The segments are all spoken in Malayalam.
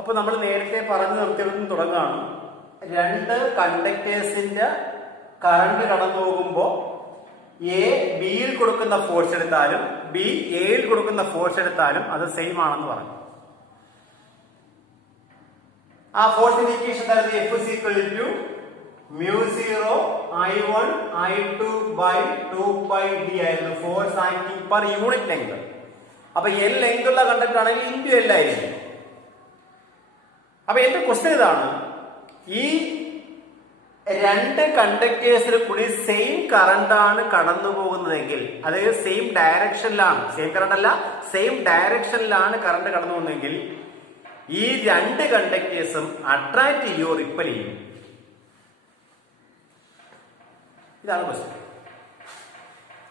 അപ്പോൾ നമ്മൾ നേരത്തെ പറഞ്ഞു നിർത്തിയിടത്തും തുടങ്ങാണ്. രണ്ട് കണ്ടക്ടേഴ്സിന്റെ കറണ്ട് കടന്നു പോകുമ്പോൾ എ ബിയിൽ കൊടുക്കുന്ന ഫോഴ്സ് എടുത്താലും ബി എയിൽ കൊടുക്കുന്ന ഫോഴ്സ് എടുത്താലും അത് സെയിം ആണെന്ന് പറഞ്ഞു. ആ ഫോഴ്സിന്റെ ഇക്വേഷൻ തരുന്നത് F is equal to mu0 I1 I2 by 2 pi d ആയിരുന്നു force acting per unit length. അപ്പൊ L ലെങ്ത് ഉള്ള കണ്ടക്ടർ ആണെങ്കിൽ ഇൻറ്റു L ആയിരിക്കും. അപ്പൊ എന്റെ ക്വസ്റ്റ്യൻ ഇതാണ്, ഈ രണ്ട് കണ്ടക്ടേഴ്സിൽ കൂടി സെയിം കറണ്ട് ആണ് കടന്നു പോകുന്നതെങ്കിൽ, അതായത് സെയിം ഡയറക്ഷനിലാണ്, സെയിം കറണ്ട് അല്ല സെയിം ഡയറക്ഷനിലാണ് കറണ്ട് കടന്നു പോകുന്നതെങ്കിൽ ഈ രണ്ട് കണ്ടക്ടേഴ്സും അട്രാക്ട് ചെയ്യോ റിപ്പൽ ചെയ്യും? ഇതാണ് ക്വസ്റ്റ്യൻ.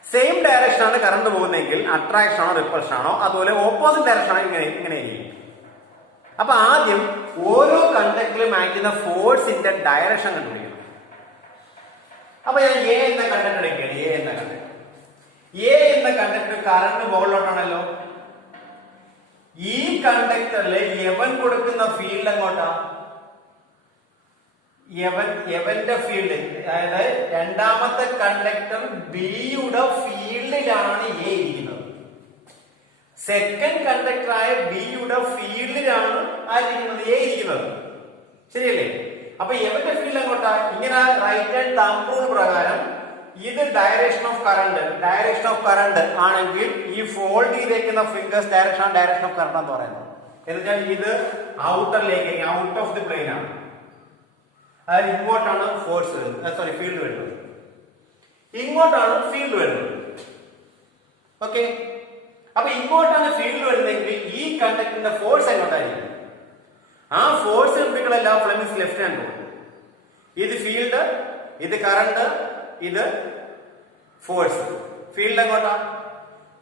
സെയിം ഡയറക്ഷൻ ആണ് കറണ്ട് പോകുന്നതെങ്കിൽ അട്രാക്ഷൻ ആണോ റിപ്പൽഷൻ ആണോ, അതുപോലെ ഓപ്പോസിറ്റ് ഡയറക്ഷൻ ആണോ ഇങ്ങനെയായിരിക്കും. അപ്പൊ ആദ്യം ഓരോ കണ്ടക്ടറിലും ആയിരിക്കുന്ന ഫോഴ്സിന്റെ ഡയറക്ഷൻ കണ്ടുപിടിക്കണം. അപ്പൊ ഞാൻ എ എന്ന കണ്ടക്ടർ എടുക്കുകയാണ്. എ എന്ന കണ്ടക്ടർ കറണ്ട് മുകളിലോട്ടാണല്ലോ. ഈ കണ്ടക്ടറിൽ എവൻ കൊടുക്കുന്ന ഫീൽഡ് എങ്ങോട്ടാ? എവന്റെ ഫീൽഡ്, അതായത് രണ്ടാമത്തെ കണ്ടക്ടർ ബിയുടെ ഫീൽഡിലാണ് എ ഇരിക്കുന്നത്. സെക്കൻഡ് കണ്ടക്ടറായ ബിയുടെ ഫീൽഡിലാണ് ആയിരിക്കുന്നത് എ ഇരിക്കുന്നത്. ശരിയല്ലേ? അപ്പൊ എവന്റെ ഫീൽഡ് എങ്ങോട്ടാ? ഇങ്ങനെ റൈറ്റ് ഹാൻഡ് തമ്പ് റൂൾ പ്രകാരം ഇത് ഡയറക്ഷൻ ഓഫ് കറണ്ട് ആണെങ്കിൽ ഈ ഫോൾഡ് ചെയ്തേക്കുന്ന ഫിംഗേഴ്സ് ഡയറക്ഷൻ ഓഫ് കറണ്ട് എന്ന് പറയുന്നത്. എന്നുവെച്ചാൽ ഇത് ഔട്ടറിലേക്ക്, ഔട്ട് ഓഫ് ദി പ്ലെയിൻ ആണ്. അതായത് ഇങ്ങോട്ടാണ് ഫീൽഡ് വരുന്നത്, ഇങ്ങോട്ടാണ് ഫീൽഡ് വരുന്നത്. ഓക്കെ, അപ്പൊ ഇങ്ങോട്ടാണ് ഫീൽഡ് വരുന്നതെങ്കിൽ ഈ കണ്ടക്ടറിന്റെ ഫോഴ്സ് എങ്ങോട്ടായിരിക്കും? ആ ഫോഴ്സ് കണ്ടുപിടികളെല്ലാം ഫ്ലെമിങ്സ് ലെഫ്റ്റ് ഹാൻഡ് റൂൾ. ഇത് ഫീൽഡ്, ഇത് കറണ്ട്, ഇത് ഫോഴ്സ്. ഫീൽഡ് എങ്ങോട്ടാ?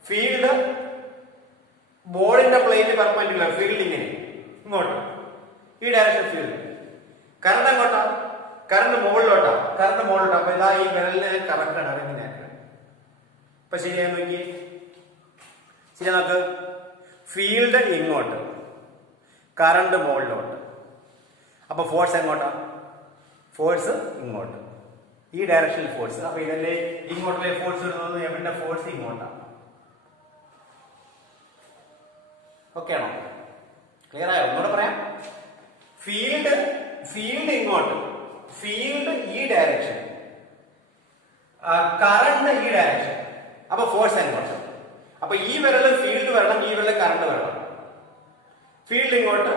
ഫീൽഡ് ബോളിന്റെ പ്ലെയിന് പെർപെൻഡിക്കുലർ, ഫീൽഡ് ഇങ്ങനെ ഇങ്ങോട്ട്, ഈ ഡയറക്ഷൻ ഫീൽഡ്. കറണ്ട് എങ്ങോട്ടാ? കറണ്ട് മുകളിലോട്ടാ. അപ്പൊ ഇതാ ഈ വിരലിനെ കറക്റ്റാണ്, അതെങ്ങനെയാണ്. ഇപ്പൊ ശരിയായി നോക്കി, ശരി നോക്ക്. ഫീൽഡ് ഇങ്ങോട്ട്, കറണ്ട് മുകളിലോട്ട്. അപ്പൊ ഫോഴ്സ് എങ്ങോട്ടാ? ഫോഴ്സ് ഇങ്ങോട്ട്, ഈ ഡയറക്ഷനിൽ ഫോഴ്സ്. അപ്പൊ ഇതല്ലേ ഇങ്ങോട്ടല്ലേ ഫോഴ്സ് വരുന്നത്, എവന്റെ ഫോഴ്സ് ഇങ്ങോട്ടാണ്. ഓക്കെ ആണോ? ക്ലിയർ ആയോ? ഒന്നുകൂടെ പറയാം. ഫീൽഡ് ഇങ്ങോട്ട്, ഫീൽഡ് ഈ ഡയറക്ഷൻ, കറണ്ട് ഈ ഡയറക്ഷൻ. അപ്പൊ ഫോഴ്സ് എങ്ങോട്ട്? അപ്പൊ ഈ വിരല് ഫീൽഡ് വരണം, ഈ വിരല് കറണ്ട് വരണം. ഫീൽഡ് ഇങ്ങോട്ട്,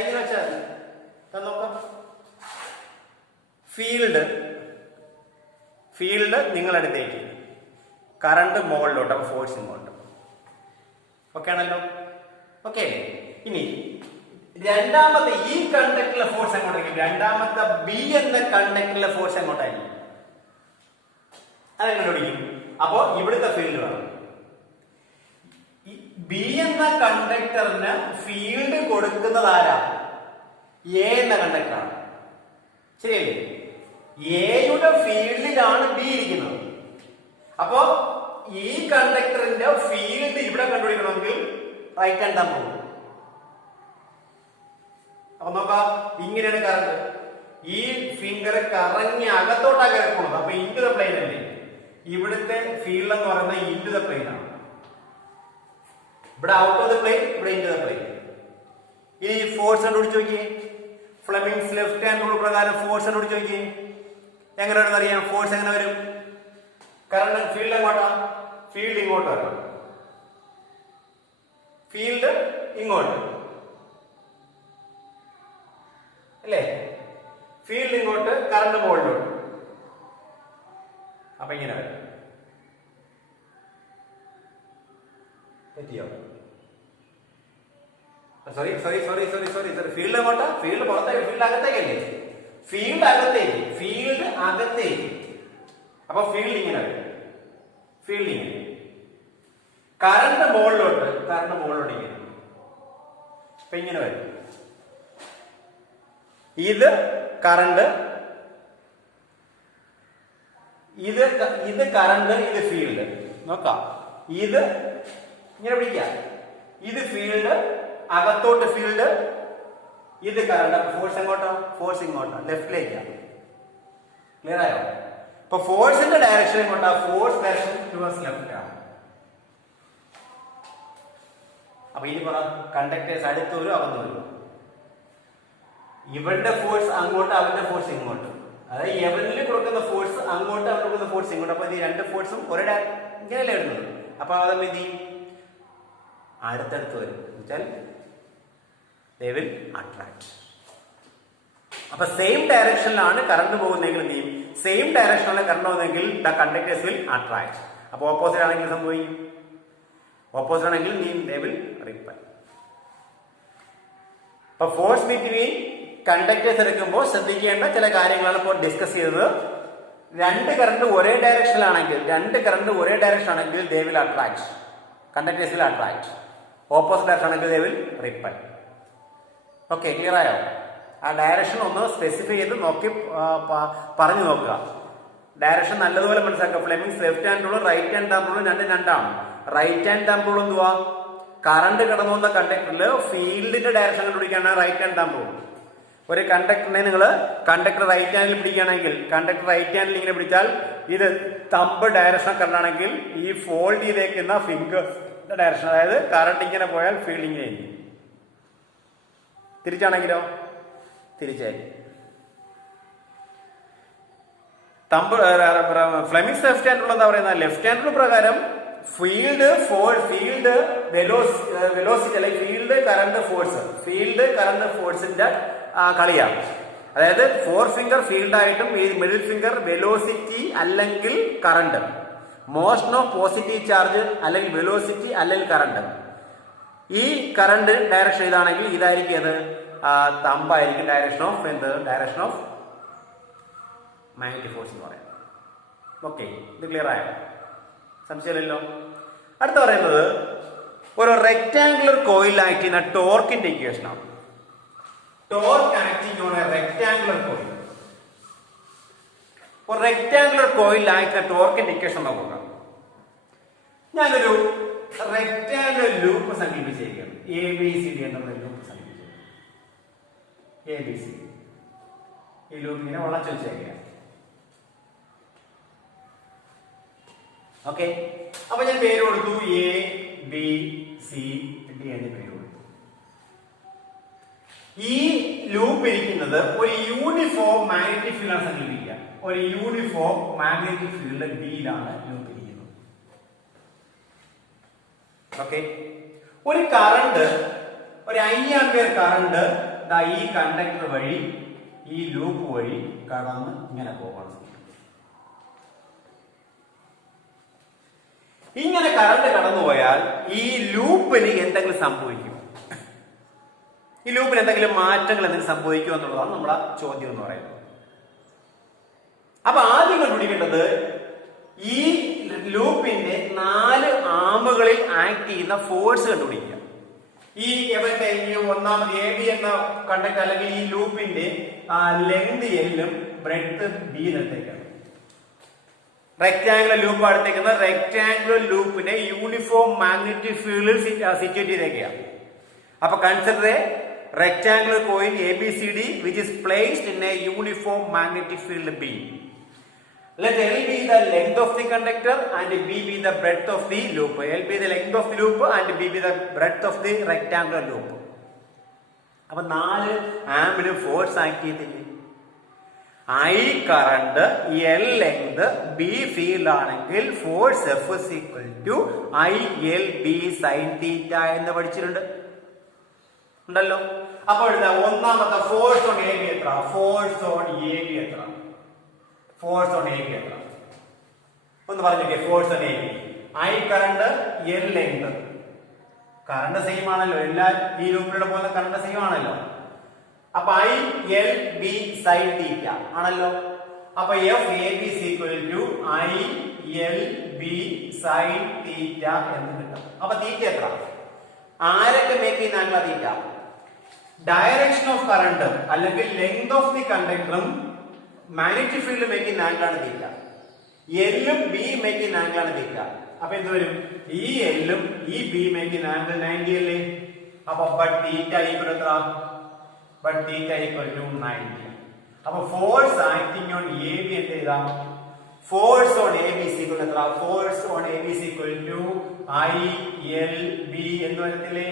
ഇങ്ങനെ വെച്ചാൽ നോക്കാം. ഫീൽഡ് നിങ്ങളടുത്തേക്ക്, കറണ്ട് മുകളിലോട്ട്, അപ്പൊ ഫോഴ്സ് ഇങ്ങോട്ട്. ഓക്കെ ആണല്ലോ? ഓക്കെ. ഇനി രണ്ടാമത്തെ ഈ കണ്ടക്ടറിലെ ഫോഴ്സ് എങ്ങോട്ടായിരിക്കും? രണ്ടാമത്തെ ബി എന്ന കണ്ടക്ടറിലെ ഫോഴ്സ് എങ്ങോട്ടായിരിക്കും? അതെങ്ങനെ പിടിക്കും? അപ്പോ ഇവിടുത്തെ ഫീൽഡ് വേണം. ബി എന്ന കണ്ടക്ടറിന് ഫീൽഡ് കൊടുക്കുന്നത് ആരാ? എ എന്ന കണ്ടക്ടറാണ്. ശരിയല്ലേ? എയുടെ ഫീൽഡിലാണ് ബി ഇരിക്കുന്നത്. അപ്പോ ഈ കണ്ടക്ടറിന്റെ ഫീൽഡ് ഇവിടെ കണ്ടുപിടിക്കണമെങ്കിൽ റൈറ്റ് ഹാൻഡ് തമ്പ് റൂൾ. അപ്പൊ നോക്കാം, ഇങ്ങനെയാണ് കറണ്ട്. ഈ ഫിംഗർ കറങ്ങി അകത്തോട്ടാ കയറുന്നത്. അപ്പൊ ഇൻറ്റു ദ പ്ലെയിൻ അല്ലേ? ഇവിടുത്തെ ഫീൽഡ് എന്ന് പറയുന്നത് ഇൻറ്റു ദ പ്ലെയിൻ ആണ്. ഇവിടെ ഔട്ട് ഓഫ് ദ പ്ലെയിൻ, ഇവിടെ ഇൻറ്റു ദ പ്ലെയിൻ. ഈ ഫോഴ്സ് കണ്ടുപിടിച്ച് നോക്കിയേ. ഫ്ലെമിങ്സ് ലെഫ്റ്റ് ഹാൻഡ് റൂൾ പ്രകാരം ഫോഴ്സ് കണ്ടുപിടിച്ച് നോക്കിയേ. എങ്ങനെയാണെന്ന് അറിയാം? ഫോഴ്സ് എങ്ങനെ വരും? കറണ്ട് ഫീൽഡ് എങ്ങോട്ടാ? ഫീൽഡ് ഇങ്ങോട്ട് വരണം, ഫീൽഡ് ഇങ്ങോട്ട് അല്ലേ? ഫീൽഡ് ഇങ്ങോട്ട്, കറണ്ട് മുകളിലോട്ട്. അപ്പൊ ഇങ്ങനെ വരും. പറ്റിയോ? സോറി, ഫീൽഡ് എങ്ങോട്ടാ? ഫീൽഡ് പുറത്തേക്ക്, ഫീൽഡ് അകത്തേക്കല്ലേ? ഫീൽഡ് അകത്തേക്ക്. അപ്പൊ ഫീൽഡ് ഇങ്ങനെ വരും, ഫീൽഡ് ഇങ്ങനെ. കറണ്ട് മുകളിലോട്ട് ഇങ്ങനെ. അപ്പൊ ഇങ്ങനെ വരും. ഇത് കറണ്ട്, ഇത് കറണ്ട്, ഇത് ഫീൽഡ്. നോക്കാം, ഇത് ഇങ്ങനെ പിടിക്കാം. ഇത് ഫീൽഡ്, അകത്തോട്ട് ഫീൽഡ്, ഇത് കറണ്ട്. ഫോഴ്സ് എങ്ങോട്ടാ? ഫോഴ്സ് ഇങ്ങോട്ടാ, ലെഫ്റ്റിലേക്കാണ്. ക്ലിയർ ആയോ? അപ്പൊ ഫോഴ്സിന്റെ ഡയറക്ഷൻ എങ്ങോട്ടാ? ഫോഴ്സ് ഡയറക്ഷൻ ടുവേഴ്സ് ലെഫ്റ്റ് ആണ്. അപ്പൊ ഇനി പറ, കണ്ടക്ടേഴ്സ് അടുത്ത് വരും അകന്ന് വരും. ഇവന്റെ ഫോഴ്സ് അങ്ങോട്ട്, അവന്റെ ഫോഴ്സ് ഇങ്ങോട്ട്. അതായത് എവനിൽ കൊടുക്കുന്ന ഫോഴ്സ് അങ്ങോട്ട്, അവൻ കൊടുക്കുന്ന ഫോഴ്സ് ഇങ്ങോട്ട്. അപ്പൊ ഈ രണ്ട് ഫോഴ്സും ഒരേ ഇങ്ങനെയല്ലേ ഇടുന്നത്. അപ്പൊ അത് എന്ത് ചെയ്യും? അടുത്തടുത്ത് വരും. എന്നുവെച്ചാൽ they will attract. അപ്പൊ സെയിം ഡയറക്ഷനിലാണ് കറണ്ട് പോകുന്നതെങ്കിൽ എന്ത് ചെയ്യും? സെയിം ഡയറക്ഷനിലാണ് കറണ്ട് പോകുന്നതെങ്കിൽ ദ കണ്ടക്ടേഴ്സ് വിൽ അട്രാക്ട്. അപ്പൊ ഓപ്പോസിറ്റ് ആണെങ്കിൽ സംഭവിക്കും. ഓപ്പോസിറ്റ് ആണെങ്കിൽ they will repel. അപ്പൊ ഫോഴ്സ് ബിറ്റ്വീൻ കണ്ടക്ടേഴ്സ് എടുക്കുമ്പോൾ ശ്രദ്ധിക്കേണ്ട ചില കാര്യങ്ങളാണ് ഇപ്പോൾ ഡിസ്കസ് ചെയ്തത്. രണ്ട് കറണ്ട് ഒരേ ഡയറക്ഷനിലാണെങ്കിൽ they will attract. Conductors will attract. Opposite direction ആണെങ്കിൽ they will repel. Okay, clear ആയോ? ആ ഡയറക്ഷൻ ഒന്ന് സ്പെസിഫൈ ചെയ്ത് നോക്കി പറഞ്ഞു നോക്കുക. ഡയറക്ഷൻ നല്ലതുപോലെ മനസ്സിലാക്കുക. ഫ്ലെമിങ്സ് ലെഫ്റ്റ് ഹാൻഡ് റൂളും റൈറ്റ് ഹാൻഡ് തമ്പ് റൂളും രണ്ടാണ്. റൈറ്റ് ഹാൻഡ് തമ്പ് റൂൾ എന്തുവാ? കറണ്ട് കടന്നു വന്ന കണ്ടക്ടറിൽ ഫീൽഡിന്റെ ഡയറക്ഷൻ കണ്ടുപിടിക്കാനാണ് റൈറ്റ് ഹാൻഡ് തമ്പ് റൂൾ. ഒരു കണ്ടക്ടറിനെ നിങ്ങൾ കണ്ടക്ടർ റൈറ്റ് ഹാൻഡിൽ പിടിക്കുകയാണെങ്കിൽ കണ്ടക്ടർ റൈറ്റ് ഹാൻഡിൽ ഇങ്ങനെ പിടിച്ചാൽ ഇത് തമ്പ് ഡയറക്ഷൻ കറണ്ടാണെങ്കിൽ ഈ ഫോൾഡ് ചെയ്തേക്കുന്ന ഫിംഗറിന്റെ ഡയറക്ഷൻ, അതായത് കറണ്ട് ഇങ്ങനെ പോയാൽ ഫീൽഡ് ഇങ്ങനെ ആയിരിക്കും. തിരിച്ചാണെങ്കിലോ തിരിച്ചായിരിക്കും. Thumb Fleming's left hand rule എന്താ പറയുന്നത്? ലെഫ്റ്റ് ഹാൻഡ് റൂൾ പ്രകാരം ഫീൽഡ് വെലോസിറ്റി അല്ലെങ്കിൽ ഫീൽഡ് കറണ്ട് ഫോഴ്സിന്റെ കളിയാണ്. അതായത് ഫോർ ഫിംഗർ ഫീൽഡ് ആയിട്ടും ഈ മിഡിൽ ഫിംഗർ വെലോസിറ്റി അല്ലെങ്കിൽ current, motion of positive charge അല്ലെങ്കിൽ വെലോസിറ്റി അല്ലെങ്കിൽ കറണ്ട്. ഈ കറണ്ട് ഡയറക്ഷൻ ഇതാണെങ്കിൽ ഇതായിരിക്കും അത് തമ്പായിരിക്കും ഡയറക്ഷൻ ഓഫ് മാഗ്നറ്റിക് ഫോഴ്സ് എന്ന് പറയാം. ഓക്കെ, ഇത് ക്ലിയർ ആയോ? സംശയമില്ലല്ലോ. അടുത്ത പറയുന്നത് ഒരു റെക്ടാംഗുലർ കോയിൽ ആക്ട് ചെയ്യുന്ന ടോർക്കിന്റെ ഇക്വേഷൻ ആണ്. Torque acting on A rectangular coil. ഒരു റെക്ടാംഗുലർ കോയിൽ ആക്ട് ചെയ്യുന്ന ടോർക്കിന്റെ ഇക്വേഷൻ നോക്കുക. ഞാനൊരു റെക്ടാംഗുലർ ലൂപ്പ് സങ്കല്പിച്ചിരിക്കുകയാണ്. ABCD എന്നുള്ള ലൂപ്പ് സങ്കല്പിച്ചു. ABCD ഈ ലൂപ്പ് ഇങ്ങനെ വളച്ചു വെച്ചേക്കുകയാണ്. ഓക്കെ, അപ്പൊ ഞാൻ പേര് കൊടുത്തു ABCD എന്ന് പേര് കൊടുത്തു. ഈ ലൂപ്പ് ഇരിക്കുന്നത് ഒരു യൂണിഫോം മാഗ്നറ്റിക് ഫീൽഡാണ് സങ്കല്പിക്കുക. ഒരു യൂണിഫോം മാഗ്നറ്റിക് ഫീൽഡ് ബിയിലാണ് ലൂപ്പ് ഇരിക്കുന്നത്. ഓക്കെ, ഒരു കറണ്ട്, ഒരു 5 ആമ്പിയർ കറണ്ട് ഈ കണ്ടക്ടർ വഴി ഈ ലൂപ്പ് വഴി കടന്ന് ഇങ്ങനെ പോകണം. ഇങ്ങനെ കറണ്ട് കടന്നുപോയാൽ ഈ ലൂപ്പിന് എന്തെങ്കിലും സംഭവിക്കും? ഈ ലൂപ്പിന് എന്തെങ്കിലും മാറ്റങ്ങൾ എന്തെങ്കിലും സംഭവിക്കുമോ എന്നുള്ളതാണ് നമ്മുടെ ചോദ്യം എന്ന് പറയുന്നത്. അപ്പൊ ആദ്യം കണ്ടുപിടിക്കേണ്ടത് ഈ ലൂപ്പിന്റെ 4 ആമുകളിൽ ആക്ട് ചെയ്യുന്ന ഫോഴ്സ് കണ്ടുപിടിക്കുക. ഈ എവന്റെ ഈ ഒന്നാമത് AB എന്ന കണ്ടക്ടർ അല്ലെങ്കിൽ ഈ ലൂപ്പിന്റെ ലെങ്ത് L-ഉം ബ്രെഡ്ത്ത് B എടുത്തേക്കാണ്. റെക്ടാംഗുലർ ലൂപ്പ് അടുത്തേക്കുന്ന റെക്ടാംഗുലർ ലൂപ്പിനെ യൂണിഫോം മാഗ്നറ്റിക് ഫീൽഡിൽ സിറ്റുവേറ്റ് ചെയ്തേക്കുകയാണ്. അപ്പൊ consider a rectangular coil ABCD which is placed in a uniform magnetic field B. Let L be the length of the conductor and B be the breadth of the loop. L be the length of the loop and B be the breadth of the rectangular loop. അപ്പൊ 4 ആമ്പിന് ഫോഴ്സ് ആക്ട് ചെയ്തില്ലേ? I current, L length, B field ആണെങ്കിൽ force F is equal to ILB sin theta എന്ന് പഠിച്ചിട്ടുണ്ട് ഉണ്ടല്ലോ. അപ്പോൾ ഒന്നാമത്തെ ഫോഴ്സ് ഓൺ AB എത്ര? ഫോഴ്സ് ഓൺ AB എത്ര? ഒന്ന് പറഞ്ഞോക്കെ. Force on AB, I current, L length. Current same ആണല്ലോ, എല്ലാ ഈ ലൂപ്പിലൂടെ പോകുന്ന കറണ്ട് സെയിം ആണല്ലോ. അപ്പൊ ILB sin തീറ്റ ആണല്ലോ. അപ്പൊ FAB is equal to ILB sin തീറ്റ എന്ന് കിട്ടും. അപ്പൊ തീറ്റ എത്ര? ആരൊക്കെ മേക്ക് ചെയ്യുന്ന angle theta? Direction of current അല്ലെങ്കിൽ ലെങ്ത് ഓഫ് ദി കണ്ടക്ടറും മാഗ്നറ്റിക് ഫീൽഡ് മേക്ക് ചെയ്യുന്ന ആംഗിളാണ് തീറ്റ. എല്ലും ബി മേക്ക് ചെയ്യുന്ന ആംഗിളാണ് തീറ്റ. അപ്പൊ എന്ത് വരും? ഈ എല്ലും ഈ ബി മേക്ക് ചെയ്യുന്ന ആംഗിൾ 90 അല്ലേ? അപ്പൊ ബട്ട് തീറ്റ ഈക്വൽ എത്ര? But theta equal to 90. അപ്പൊ force acting on A B എന്ത് എഴുതാം? Force on A B equal എത്ര? Force on A B equal to I L B എന്ന് വരത്തില്ലേ?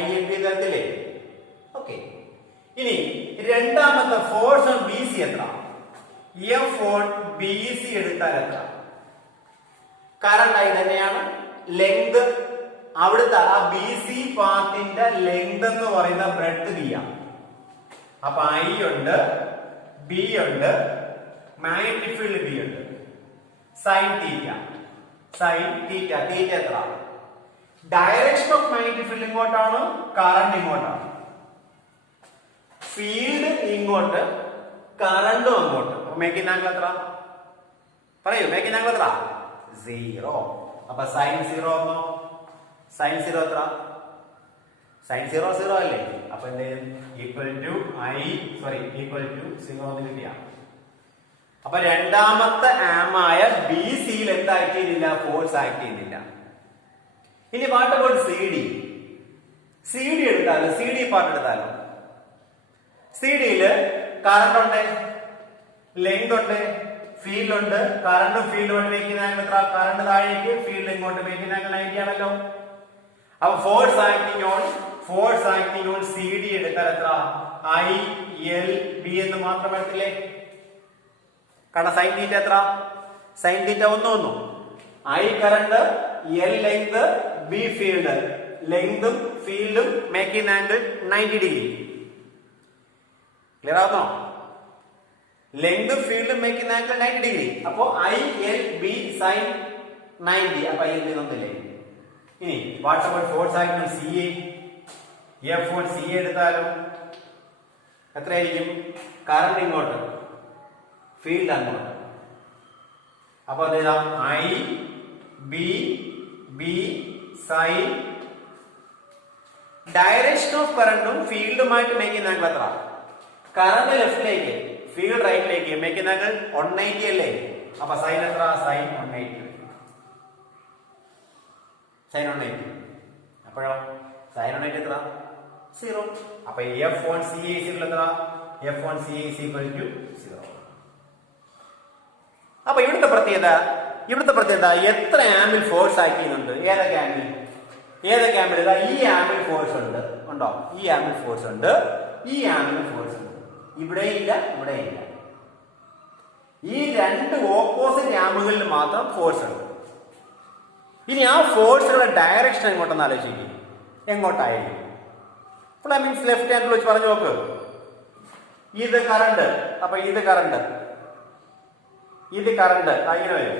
ഐ എൽ ബി തരത്തില്ലേ? ഓക്കെ. ഇനി രണ്ടാമത്തെ ഫോഴ്സ് ഓൺ ബി സി എത്ര? എഫ് ഓൺ ബി സി എടുത്താൽ എത്ര? കറണ്ട് ആയി തന്നെയാണ്. ലെങ്ത് അവിടുത്തെ ആ ബി സി പാത്തിന്റെ ലെങ്ത് എന്ന് പറയുന്ന ബ്രെഡ്ത്ത് ബി ആണ്. അപ്പൊ ഐ ഉണ്ട്, ബി ഉണ്ട്, മാഗ്നറ്റിക് ഫീൽഡ് ബി ഉണ്ട്. സൈൻ തീറ്റ, സൈൻ തീറ്റ, തീറ്റ എത്ര? ഡയറക്ഷൻ ഓഫ് മാഗ്നറ്റിക് ഫീൽഡ് ഇങ്ങോട്ടാണ്, കറണ്ട് ഇങ്ങോട്ടാണ്. ഫീൽഡ് ഇങ്ങോട്ട്, കറണ്ടും അങ്ങോട്ട്. മേക്കിംഗ് ആംഗിൾ എത്ര? പറയൂ, മേക്കിംഗ് ആംഗിൾ എത്ര? 0. അപ്പൊ സൈൻ 0 എന്നോ? സൈൻ 0 എത്ര? സൈൻ 0 0 അല്ലേ? അപ്പൊ എന്ത് ചെയ്യും? ഈക്വൽ ടു ഈക്വൽ ടു 0 എന്ന് കിട്ടിയ. അപ്പൊ രണ്ടാമത്തെ ആമായ ബി സിയിൽ എന്ത് ആക്ട് ചെയ്യുന്നില്ല? ഫോഴ്സ് ആക്ട് ചെയ്യുന്നില്ല. ഇനി what about C D? C D എടുത്താലോ? സി ഡി പാർട്ട് എടുത്താലോ? സി ഡിയില് കറണ്ട് ഉണ്ട്, ലെങ്ത് ഉണ്ട്, ഫീൽഡ് ഉണ്ട്. കറണ്ടും ഫീൽഡും മേക്കിംഗ് ആംഗിൾ എത്ര? കറണ്ട് താഴേക്ക്, ഫീൽഡ് ഇങ്ങോട്ട്, മേക്കിംഗ് ആംഗിൾ 90 ആണല്ലോ. അപ്പൊ force acting on C D എടുത്താൽ എത്ര? ഐ എൽ ബി എന്ന് മാത്രം എടുത്തില്ലേ? കാരണം സൈൻ തീറ്റ എത്ര? Sine theta 1 I current, L length, B field. ലെങ്തും ഫീൽഡും മേക്കിംഗ് ആംഗിൾ 90 ഡിഗ്രി. ക്ലിയർ ആവുന്നോ? Length field making angle 90 degree. അപ്പോ ഐ എൽ ബി സൈൻ 90. അപ്പൊ ഐ എൽ ബി ഒന്നില്ലേ? ഇനി what about force acting on C A? F on C A എടുത്താലും എത്രയായിരിക്കും? കറണ്ട് ഇങ്ങോട്ട്, ഫീൽഡ് അങ്ങോട്ട്. അപ്പൊ എന്താ? I B B sine. Direction of കറണ്ടും ഫീൽഡുമായിട്ട് മേക്കിംഗ് ആംഗിൾ എത്ര? കറണ്ട് ലെഫ്റ്റിലേക്ക്, ഫീൽഡ് റൈറ്റിലേക്ക്. മേക്കിംഗ് ആംഗിൾ 190 അല്ലേ? അപ്പൊ സൈൻ എത്ര? സൈൻ 180. സൈൻ 180. അപ്പോഴോ സൈൻ 180 എത്ര? 0. അപ്പൊ എഫ് ഓൺ സി എ എത്ര? F on C A equal to 0. അപ്പൊ ഇവിടുത്തെ പ്രത്യേകത എത്ര ആംഗിൾ ഫോഴ്സ് ആക്ട് ചെയ്യുന്നുണ്ട്? ഏതൊക്കെ ആംഗിൾ? ഇതാ ഈ ആംഗിൾ ഫോഴ്സ് ഉണ്ട്, ഉണ്ടോ? ഈ ആംഗിൾ ഫോഴ്സ് ഉണ്ട്, ഈ ആംഗിൾ ഫോഴ്സ് ഉണ്ട്. ഇവിടെ ഇല്ല, ഇവിടെ ഇല്ല. ഈ രണ്ട് ഓപ്പോസിറ്റ് ആംഗിളിൽ മാത്രം ഫോഴ്സ് ഉണ്ട്. ഇനി ആ ഫോഴ്സുകളുടെ ഡയറക്ഷൻ എങ്ങോട്ടെന്ന് ആലോചിക്കും. എങ്ങോട്ടായിരിക്കും? ഇപ്പോൾ മീൻസ് ലെഫ്റ്റ് ഹാൻഡിൽ വെച്ച് പറഞ്ഞു നോക്ക്. ഇത് കറണ്ട്, അപ്പൊ ഇത് കറണ്ട് അങ്ങനെ വരും.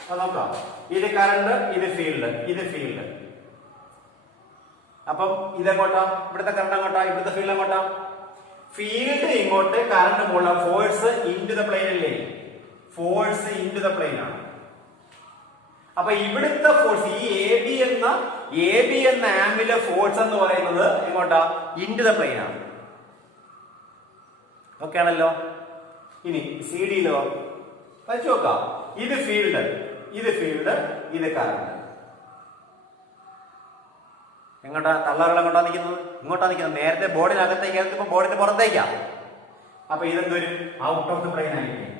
അപ്പൊ നോക്കാം, ഇത് കറണ്ട്, ഇത് ഫീൽഡ്. അപ്പം ഇതെങ്ങോട്ടാ? ഇവിടുത്തെ കറണ്ട് അങ്ങോട്ടാ, ഇവിടുത്തെ ഫീൽഡ് അങ്ങോട്ടാ? ഫീൽഡ് ഇങ്ങോട്ട്, കറണ്ട് മുകളിൽ. ഫോഴ്സ് ഇൻടു ദ പ്ലെയിൻ അല്ലേ? ഫോഴ്സ് ഇൻടു ദ പ്ലെയിൻ ആണ്. അപ്പൊ ഇവിടുത്തെ ഫോഴ്സ്, ഈ എ ബി എന്ന ആംഗിളിലെ ഫോഴ്സ് എന്ന് പറയുന്നത് എങ്ങോട്ടാ? ഇൻടു ദ പ്ലെയിൻ ആണ്. ഓക്കെ ആണല്ലോ. ഇനി സി ഡിയിലോ വരച്ചു നോക്കാം. ഇത് ഫീൽഡ്, ഇത് കറണ്ട്. എങ്ങോട്ടാ? തള്ളകൾ എങ്ങോട്ടാ നിൽക്കുന്നത്? ഇങ്ങോട്ടാ നിൽക്കുന്നത്. നേരത്തെ ബോർഡിനകത്തേക്ക്, ഇപ്പൊ ബോർഡിന് പുറത്തേക്കാ. അപ്പൊ ഇതെന്തൊരു ഔട്ട് ഓഫ് ദ പ്ലെയിൻ ആയിരിക്കും.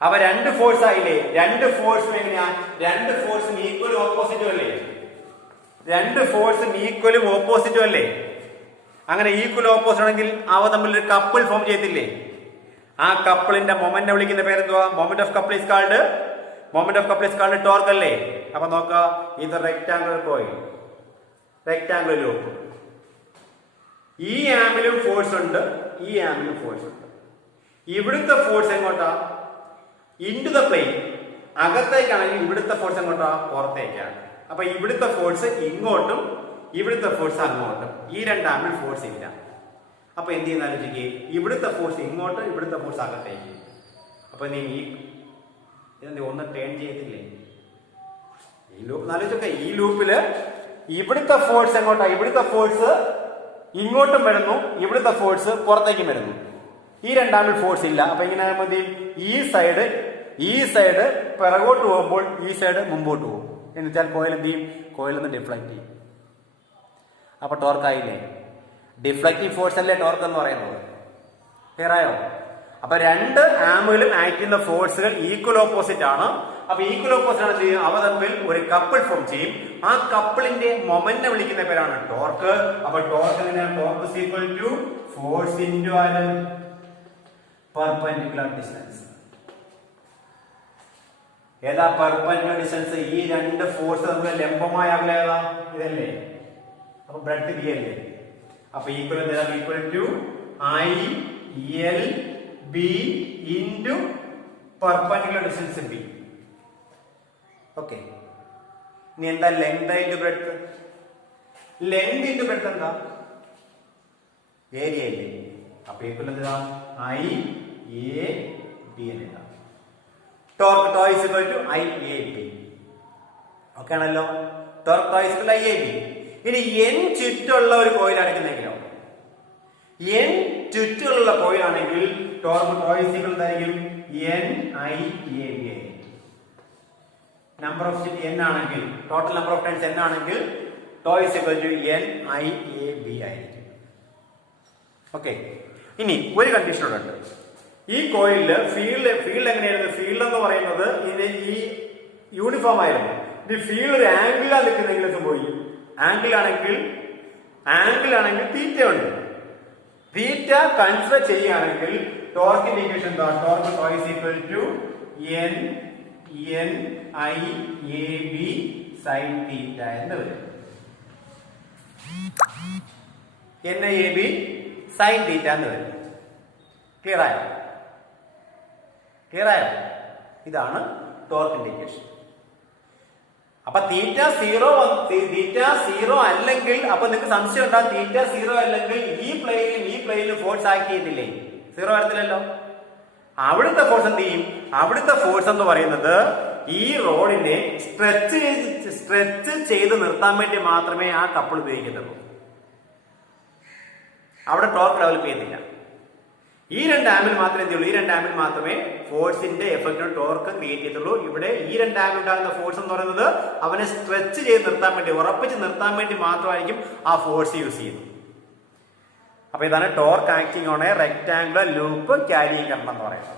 അപ്പൊ രണ്ട് ഫോഴ്സ് ആയില്ലേ? രണ്ട് ഫോഴ്സും എങ്ങനെയാ? രണ്ട് ഫോഴ്സും ഈക്വലും ഓപ്പോസിറ്റും അല്ലേ? രണ്ട് ഫോഴ്സും ഈക്വലും ഓപ്പോസിറ്റും അല്ലേ? അങ്ങനെ ഈക്വൽ ഓപ്പോസിറ്റ് ആണെങ്കിൽ അവ തമ്മിൽ ഒരു കപ്പിൾ ഫോം ചെയ്തില്ലേ? ആ കപ്പിളിന്റെ മൊമെന്റ് വിളിക്കുന്ന പേരെന്തുവാ? Moment of couple is called torque അല്ലേ? അപ്പൊ നോക്ക, ഇത് റെക്ടാംഗുലർ കോയിൽ, റെക്ടാംഗുലർ ലൂപ്പ്. ഈ ആംഗിലും ഫോഴ്സ് ഉണ്ട്, ഈ ആംഗിലും ഫോഴ്സ് ഉണ്ട്. ഇവിടുത്തെ ഫോഴ്സ് എങ്ങോട്ടാ? Into the plain. അകത്തേക്കാണെങ്കിൽ ഇവിടുത്തെ ഫോഴ്സ് എങ്ങോട്ടാ? പുറത്തേക്കാണ്. അപ്പൊ ഇവിടുത്തെ ഫോഴ്സ് ഇങ്ങോട്ടും, ഇവിടുത്തെ ഫോഴ്സ് അങ്ങോട്ടും. ഈ രണ്ട് ആംഗിൾ ഫോഴ്സ് ഇല്ല. അപ്പൊ എന്ത് ചെയ്യുന്ന ആലോചിക്കേ? ഇവിടുത്തെ ഫോഴ്സ് ഇങ്ങോട്ട്, ഇവിടുത്തെ ഫോഴ്സ് അകത്തേക്ക്. അപ്പൊ നീ ഇതെന്ത് ഒന്ന് ടേൺ ചെയ്യത്തില്ലേ? ഈ ലൂപ്പ് ആലോചിച്ചൊക്കെ. ഈ ലൂപ്പില് ഇവിടുത്തെ ഫോഴ്സ് എങ്ങോട്ടാ? ഇവിടുത്തെ ഫോഴ്സ് ഇങ്ങോട്ടും വരുന്നു, ഇവിടുത്തെ ഫോഴ്സ് പുറത്തേക്കും വരുന്നു. ഈ രണ്ടാമിൽ ഫോഴ്സ് ഇല്ല. അപ്പൊ ഇങ്ങനെ മതി. ഈ സൈഡ് പിറകോട്ട് പോകുമ്പോൾ ഈ സൈഡ് മുമ്പോട്ട് പോകും. എന്ന് വെച്ചാൽ കോയിൽ എന്ത് ചെയ്യും? കോയിൽ നിന്ന് ഡിഫ്ലക്ട് ചെയ്യും. അപ്പൊ ടോർക്കായില്ലേ? ഡിഫ്ലക്റ്റിംഗ് ഫോഴ്സ് അല്ലേ ടോർക്ക് എന്ന് പറയുന്നത്. ക്ലിയർ ആയോ? അപ്പൊ രണ്ട് ആമുകളും ആക്ട് ചെയ്യുന്ന ഫോഴ്സുകൾ ഈക്വൽ ഓപ്പോസിറ്റ് ആണ്. അപ്പൊ ഈക്വൽ ഓപ്പോസിറ്റ് ആണ് ചെയ്യുക, അവ തമ്മിൽ ഒരു കപ്പിൾ ഫോം ചെയ്യും. ആ കപ്പിളിന്റെ മൊമെന്റിനെ വിളിക്കുന്ന പേരാണ് ടോർക്ക്. അപ്പൊ ടോർക്ക് എങ്ങനെയാണ്? Torque is equal to force into perpendicular distance. ഏതാ പെർപെൻഡിക്കുലർ ഡിസ്റ്റൻസ്? ഈ രണ്ട് ഫോഴ്സ് തമ്മിൽ ലംബമായ അകലം ഏതാ? ഇതല്ലേ? അപ്പൊ ബ്രെഡ്ത്ത് ബി അല്ലേ? അപ്പൊ equal to I L B into perpendicular distance B. Okay. ഇനി എന്താ length into breadth? Length into breadth എന്താ? ഏരിയ അല്ലേ? അപ്പൊ ഈക്വൽ എന്താ? ഐ എ ബി എന്ന്. Torque tau is equal to I A B. Okay ആണല്ലോ? Torque tau is equal I A B. ഇനി എൻ ചുറ്റുള്ള ഒരു കോയിൽ അടയ്ക്കുന്നെങ്കിലോ? എൻ ചുറ്റുള്ള കോയിലാണെങ്കിൽ ടോർക്ക് ടോ ഈസ് ഈക്വൽ എന്തായിരിക്കും? എൻ ഐ എ ബി ആയിരിക്കും. നമ്പർ ഓഫ് സ്റ്റെപ്പ് n ആണെങ്കിൽ, total number of times n ആണെങ്കിൽ tau is equal to N I A B ആയിരിക്കും. ഓക്കെ. ഇനി ഒരു കണ്ടീഷൻ ഉണ്ട്. ഈ കോയിലില് ഫീൽഡ് എങ്ങനെയായിരുന്നു? ഫീൽഡ് എന്ന് പറയുന്നത് ഈ യൂണിഫോം ആയിരുന്നു. ഈ ഫീൽഡ് ഒരു ആംഗിളാണ് നിൽക്കുന്നെങ്കിൽ സംഭവിക്കും. ആംഗിൾ ആണെങ്കിൽ തീറ്റ ഉണ്ട്. തീറ്റ കൺസിഡർ ചെയ്യുകയാണെങ്കിൽ ടോർക്കിന്റെ ഇക്വേഷൻ എന്താ? Torque tau is equal to N N I A B sine theta എന്ന് വരും. N I A B sine theta എന്ന് വരും. ക്ലിയർ ആയോ? ഇതാണ് ടോർക്കിന്റെ ഇക്വേഷൻ. അപ്പൊ തീറ്റ സീറോ അല്ലെങ്കിൽ, അപ്പൊ നിങ്ങൾക്ക് സംശയം ഉണ്ടാകും, തീറ്റ സീറോ അല്ലെങ്കിൽ ഈ പ്ലെയിനിലും ഫോഴ്സ് ആക്ട് ചെയ്തില്ലേ? സീറോ വരത്തില്ലല്ലോ. അവിടുത്തെ ഫോഴ്സ് എന്ത് ചെയ്യും? അവിടുത്തെ ഫോഴ്സ് എന്ന് പറയുന്നത് ഈ റോഡിനെ സ്ട്രെച്ച് ചെയ്ത് നിർത്താൻ വേണ്ടി മാത്രമേ ആ കപ്പിൾ ഉപയോഗിക്കുന്നുള്ളൂ. അവിടെ ടോർക്ക് ഡെവലപ്പ് ചെയ്യുന്നില്ല. ഈ രണ്ട് ആംഗിൾ മാത്രമേ എന്ത് ചെയ്യുള്ളൂ? ഈ രണ്ട് ആംഗിൾ മാത്രമേ ഫോഴ്സിന്റെ എഫക്റ്റിന് ടോർക്ക് ക്രിയേറ്റ് ചെയ്തുള്ളൂ. ഇവിടെ ഈ രണ്ട് ആംഗിൾ ഉണ്ടാകുന്ന ഫോഴ്സ് എന്ന് പറയുന്നത് അവനെ സ്ട്രെച്ച് ചെയ്ത് നിർത്താൻ വേണ്ടി, ഉറപ്പിച്ച് നിർത്താൻ വേണ്ടി മാത്രമായിരിക്കും ആ ഫോഴ്സ് യൂസ് ചെയ്യുന്നത്. അപ്പൊ ഇതാണ് torque acting on A rectangular loop carrying current എന്ന് പറയുന്നത്.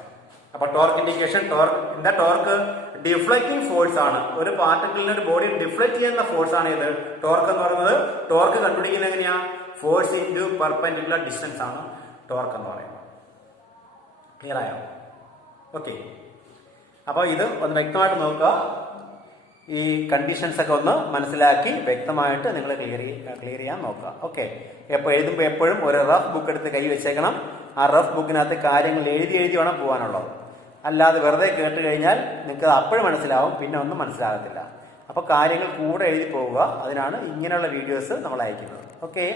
അപ്പൊ torque indication, torque deflecting force ആണ്. ഒരു പാർട്ടിക്കിളിന് ഒരു ബോഡി ഡിഫ്ലക്ട് ചെയ്യുന്ന ഫോഴ്സ് ആണ് ഇത് ടോർക്ക് എന്ന് പറയുന്നത്. ടോർക്ക് കണ്ടുപിടിക്കുന്നത് എങ്ങനെയാ? ഫോഴ്സ് ഇൻറ്റു പെർപെൻഡിക്കുലർ ഡിസ്റ്റൻസ് ആണ് ടോർക്ക് എന്ന് പറയുന്നത്. ക്ലിയർ ആയോ? ഓക്കെ. അപ്പോൾ ഇത് ഒന്ന് വ്യക്തമായിട്ട് നോക്കുക. ഈ കണ്ടീഷൻസ് ഒക്കെ ഒന്ന് മനസ്സിലാക്കി വ്യക്തമായിട്ട് നിങ്ങൾ ക്ലിയർ ചെയ്യാൻ നോക്കുക. ഓക്കെ. എഴുതുമ്പോൾ എപ്പോഴും ഒരു റഫ് ബുക്ക് എടുത്ത് കൈ വെച്ചേക്കണം. ആ റഫ് ബുക്കിനകത്ത് കാര്യങ്ങൾ എഴുതി വേണം പോകാനുള്ളത്. അല്ലാതെ വെറുതെ കേട്ട് കഴിഞ്ഞാൽ നിങ്ങൾക്ക് അപ്പോഴും മനസ്സിലാവും, പിന്നെ ഒന്നും മനസ്സിലാകത്തില്ല. അപ്പോൾ കാര്യങ്ങൾ കൂടെ എഴുതി പോവുക. അതിനാണ് ഇങ്ങനെയുള്ള വീഡിയോസ് നമ്മൾ അയക്കുന്നത്. ഓക്കെ.